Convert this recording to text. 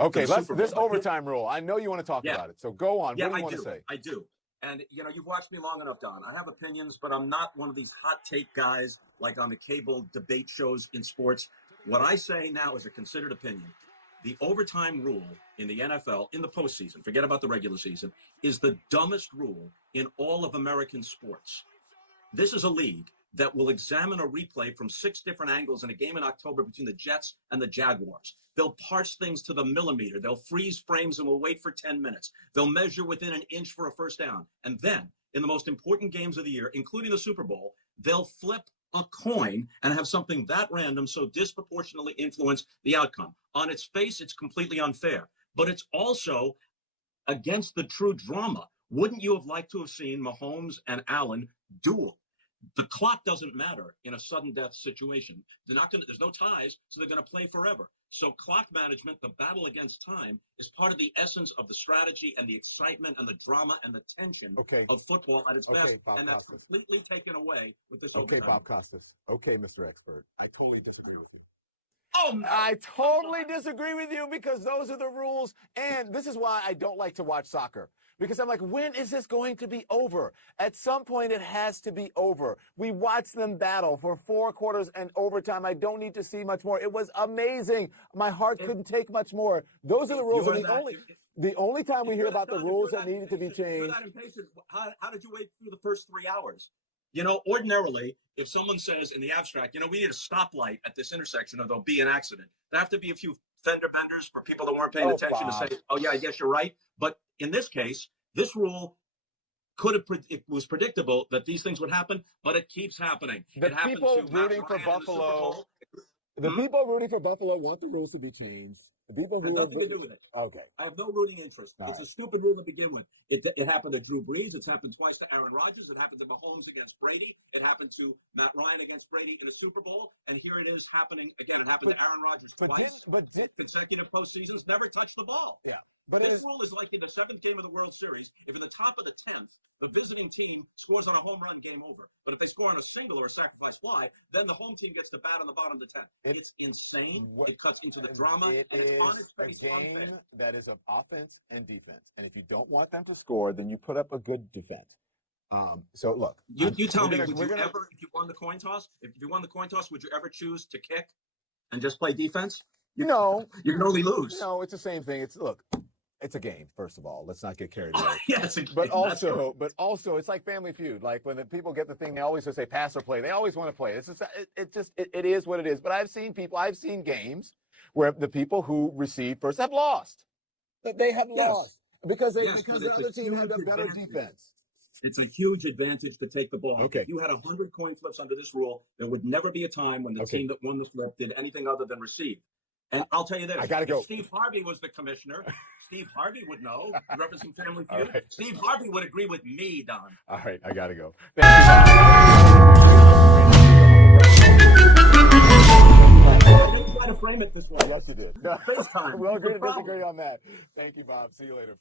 Okay, the let's Super this Bowl. overtime rule. I know you want to talk Yeah. about it, so go on. Yeah, What do you want to say? I do. And you've watched me long enough, Don. I have opinions, but I'm not one of these hot take guys like on the cable debate shows in sports. What I say now is a considered opinion. The overtime rule in the NFL in the postseason, forget about the regular season, is the dumbest rule in all of American sports. This is a league that will examine a replay from 6 different angles in a game in October between the Jets and the Jaguars. They'll parse things to the millimeter. They'll freeze frames and we'll wait for 10 minutes. They'll measure within an inch for a first down. And then, in the most important games of the year, including the Super Bowl, they'll flip a coin and have something that random so disproportionately influence the outcome. On its face, it's completely unfair, but it's also against the true drama. Wouldn't you have liked to have seen Mahomes and Allen duel? The clock doesn't matter in a sudden death situation. There's no ties, so they're going to play forever. So clock management, the battle against time, is part of the essence of the strategy and the excitement and the drama and the tension of football at its best. Bob and that's Costas. completely taken away with this. Okay, Bob Costas. Okay, Mr. Expert. I totally disagree with you. Oh, no. I totally disagree with you because those are the rules. And this is why I don't like to watch soccer. Because I'm like, when is this going to be over? At some point, it has to be over. We watched them battle for 4 quarters and overtime. I don't need to see much more. It was amazing. My heart couldn't take much more. Those are the rules. And the only time we hear about the rules that needed to be changed. How did you wait through the first 3 hours? Ordinarily, if someone says in the abstract, we need a stoplight at this intersection or there'll be an accident, there have to be a few fender benders for people that weren't paying attention to say, oh, yeah, I guess you're right. But in this case, this rule it was predictable that these things would happen, but it keeps happening. The people rooting for Buffalo, the people rooting for Buffalo want the rules to be changed. The people who have nothing to do with it. Okay. I have no rooting interest. It's a stupid rule to begin with. It happened to Drew Brees. It's happened twice to Aaron Rodgers. It happened to Mahomes against Brady. It happened to Matt Ryan against Brady in a Super Bowl. And here it is happening again. It happened to Aaron Rodgers twice. Consecutive postseasons, never touched the ball. Yeah. But this rule is like in the 7th game of the World Series. If in the top of the 10th, the visiting team scores on a home run, game over. But if they score on a single or a sacrifice fly, then the home team gets to bat on the bottom of the 10th. It's insane. It cuts into the drama. It is a game that is of offense and defense. And if you don't want them to score, then you put up a good defense. So look, you tell me, if you won the coin toss, would you ever choose to kick and just play defense? No, you can only lose. No, it's the same thing. It's a game, first of all. Let's not get carried away. Yeah, it's a game. But also, it's like Family Feud. Like when the people get the thing, they always say pass or play. They always want to play. It is what it is. But I've seen games where the people who received first have lost. They have lost because the other team had a better defense. It's a huge advantage to take the ball. Okay. If you had 100 coin flips under this rule, there would never be a time when the team that won the flip did anything other than receive. And I'll tell you this. I got to go. If Steve Harvey was the commissioner, Steve Harvey would know. Referencing Family Feud. Right. Steve Harvey would agree with me, Don. All right, I got to go. Thank you. I didn't try to frame it this way. Yes, you did. FaceTime. We'll agree to disagree on that. Thank you, Bob. See you later.